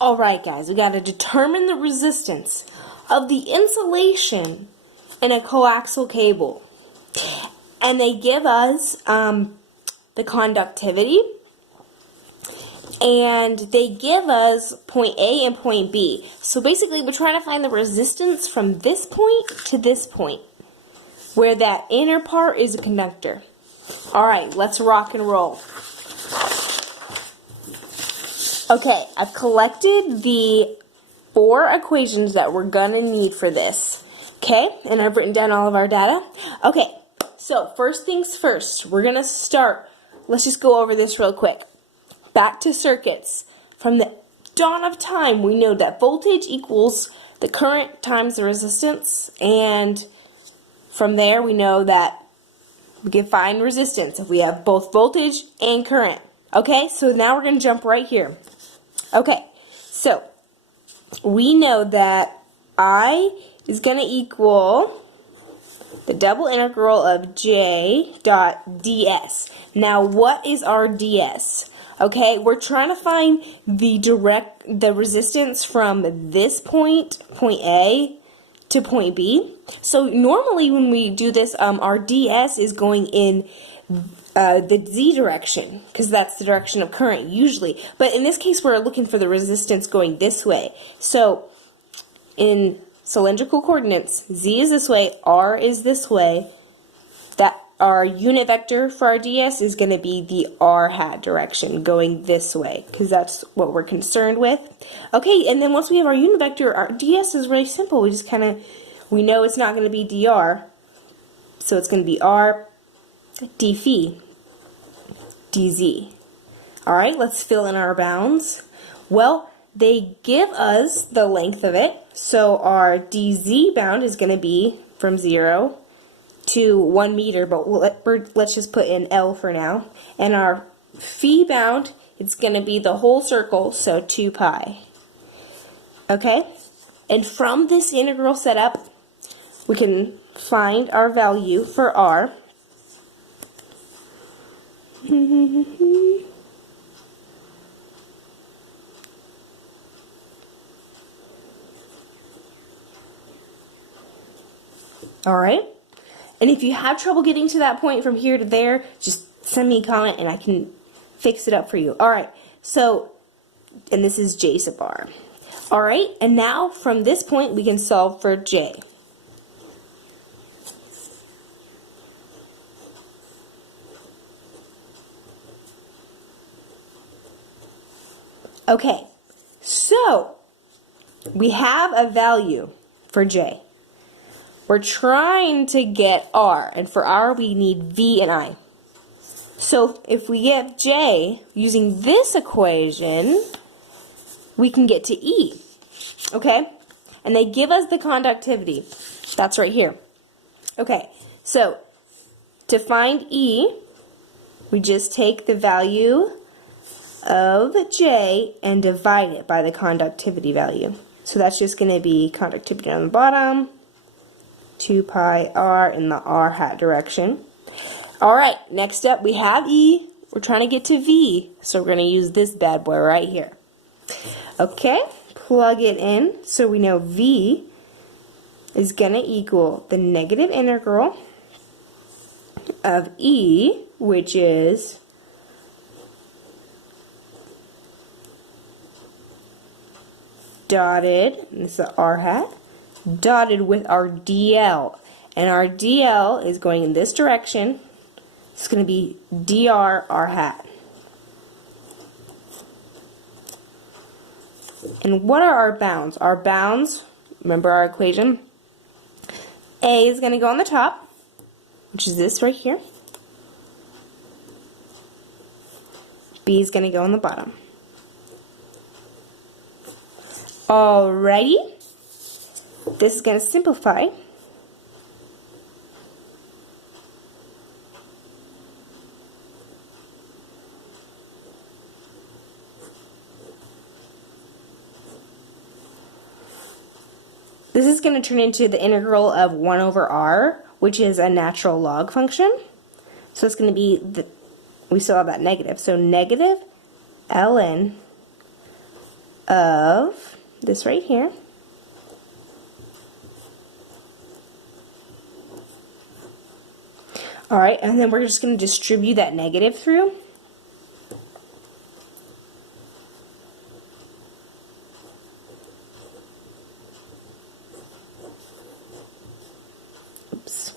Alright guys, we got to determine the resistance of the insulation in a coaxial cable. And they give us the conductivity, and they give us point A and point B. So basically we're trying to find the resistance from this point to this point, where that inner part is a conductor. Alright, let's rock and roll. Okay, I've collected the 4 equations that we're going to need for this. Okay, and I've written down all of our data. Okay, so first things first, we're going to start. Let's just go over this real quick. Back to circuits. From the dawn of time, we know that voltage equals the current times the resistance, and from there we know that we can find resistance if we have both voltage and current. Okay, so now we're going to jump right here. Okay, so we know that I is going to equal the double integral of j dot ds. Now, what is our ds? Okay, we're trying to find the resistance from this point, point A, to point B. So normally when we do this, our ds is going in the z direction, because that's the direction of current usually. But in this case, we're looking for the resistance going this way. So in cylindrical coordinates, z is this way, r is this way. That our unit vector for our ds is going to be the r hat direction, going this way, because that's what we're concerned with. Okay, and then once we have our unit vector, our ds is really simple. We just we know it's not going to be dr, so it's going to be r d phi dz. Alright, let's fill in our bounds. Well, they give us the length of it, so our dz bound is going to be from 0 to 1 meter, but let's just put in L for now. And our phi bound, it's going to be the whole circle, so 2 pi. Okay? And from this integral setup, we can find our value for r. Alright? And if you have trouble getting to that point from here to there, just send me a comment and I can fix it up for you. Alright, so, and this is j sub r. Alright, and now from this point we can solve for j. Okay, so we have a value for j. We're trying to get r, and for r we need v and I. So if we get j using this equation, we can get to E. Okay? And they give us the conductivity. That's right here. Okay, so to find E, we just take the value of j and divide it by the conductivity value. So that's just going to be conductivity on the bottom, 2 pi r in the r hat direction. Alright, next up we have E. We're trying to get to V, so we're going to use this bad boy right here. Okay, plug it in, so we know V is going to equal the negative integral of E, which is dotted, and this is the r hat, dotted with our dl, and our dl is going in this direction. It's going to be dr r hat. And what are our bounds? Our bounds, remember our equation, A is going to go on the top, which is this right here. B is going to go on the bottom. Alrighty, this is going to simplify. This is going to turn into the integral of 1 over r, which is a natural log function. So it's going to be, we still have that negative, so negative ln of this right here. All right, and then we're just going to distribute that negative through. Oops.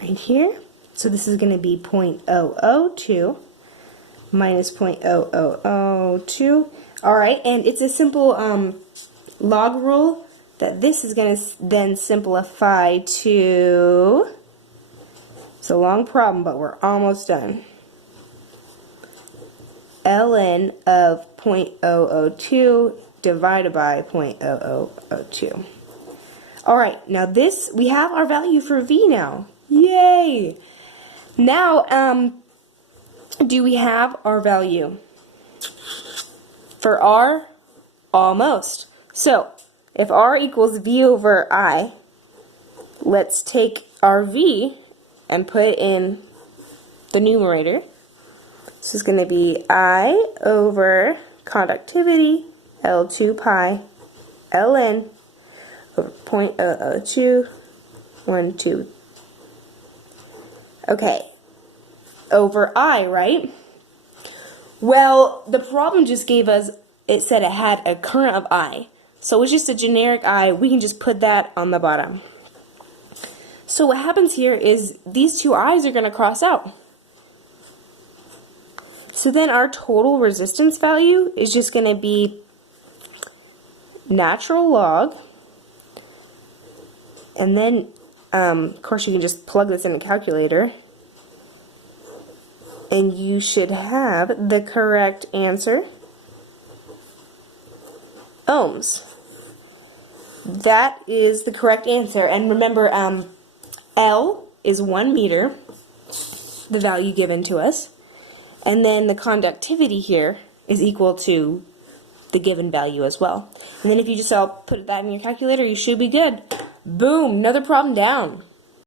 Right here. So this is going to be 0.002 minus 0.0002. All right, and it's a simple log rule that this is going to then simplify to, it's a long problem, but we're almost done. ln of 0.002 divided by 0.0002. All right, now this, we have our value for V now. Yay! Now, do we have our value? For R, almost. So, if R equals V over I, let's take our V and put it in the numerator. This is going to be I over conductivity, L2 pi, ln over 0.002, 1, 2. Okay, over I, right? Well, the problem just gave us, it said it had a current of I. So it's just a generic I. We can just put that on the bottom. So what happens here is these two I's are going to cross out. So then our total resistance value is just going to be natural log. And then, of course, you can just plug this in a calculator. And you should have the correct answer. Ohms. That is the correct answer. And remember, L is 1 meter, the value given to us. And then the conductivity here is equal to the given value as well. And then if you just all put that in your calculator, you should be good. Boom, another problem down.